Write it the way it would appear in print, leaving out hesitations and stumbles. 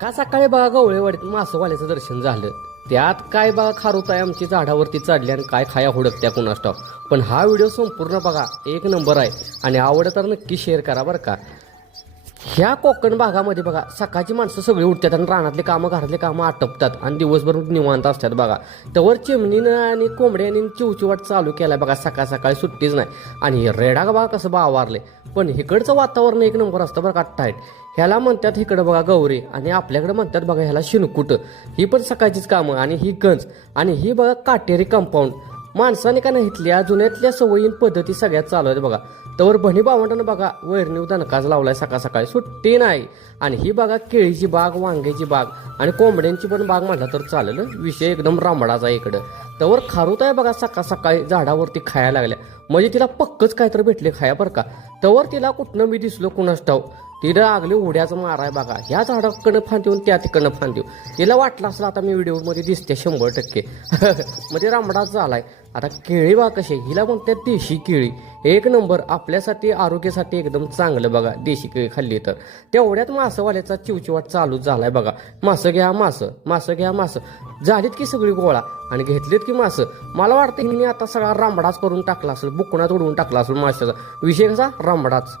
का सकाळी बघा गवळेवाडीत मासवाल्याचं दर्शन झालं. त्यात काय बघा खारुताई आमची झाडावरती चढल्या आणि काय खाया हुडकत्या कुणास ठाऊक. पण हा व्हिडिओ संपूर्ण बघा, एक नंबर आहे आणि आवडलं तर नक्की शेअर करा बरं का. ह्या कोकण भागामध्ये बघा सकाळची माणसं सगळी उठतात आणि रानातले कामं घरातले कामं आटपतात आणि दिवसभर निवांत असतात बघा. तवर चिमणीनं आणि कोंबड्याने चिवचिवाट चालू केलाय बघा. सकाळ सकाळी सुट्टीच नाही आणि रेडा बघा कसं बावारले. पण इकडचं वातावरण एक नंबर असतं बरं का टाईट. ह्याला म्हणतात इकडं बघा गौरी आणि आपल्याकडे म्हणतात बघा ह्याला शिनकुट. ही पण सकाळचीच कामं आणि ही गंज आणि ही बघा काटेरी कंपाऊंड. माणसाने का नाही इथल्या जुन्यातल्या सवयी पद्धती सगळ्यात चालू आहेत बघा. तवर बहिणी भावंडानं बघा वैरणी दणकाच लावलाय सकाळ सकाळी सुट्टी नाही. आणि ही बघा केळीची बाग, वांग्याची बाग आणि कोंबड्यांची पण बाग म्हटलं तर चालेल. विषय एकदम रामडाचा इकडं. तवर खारुताई बघा सकाळ सकाळी झाडावरती खायला लागल्या. म्हणजे तिला पक्कच काहीतरी भेटले खाया बरं का. तवर तिला कुठनं मी दिसलो कुणास ठाऊक. तिला लागले उड्याचं माराय बघा. ह्या झाडाकडनं फांदीहून त्या तिकडनं फांदीव. तिला वाटलं असलं आता मी व्हिडिओमध्ये दिसते 100%. मध्ये रामडाच झालाय. आता केळी बघा कशी, हिला म्हणतात देशी केळी. एक नंबर आपल्यासाठी आरोग्यासाठी एकदम चांगलं बघा देशी केळी खाल्ली तर. तेवढ्यात मासवाल्याचा चिवचिवाट चालू झालाय बघा. मासं घ्या मासं, मासं घ्या मासं. झालीत की सगळी गोळा आणि घेतलीत की मासं. मला वाटतं हिने आता सगळा रामडाच करून टाकला असेल, बुकणात उडवून टाकला असेल माशाचा. विषय कसा रामडाच.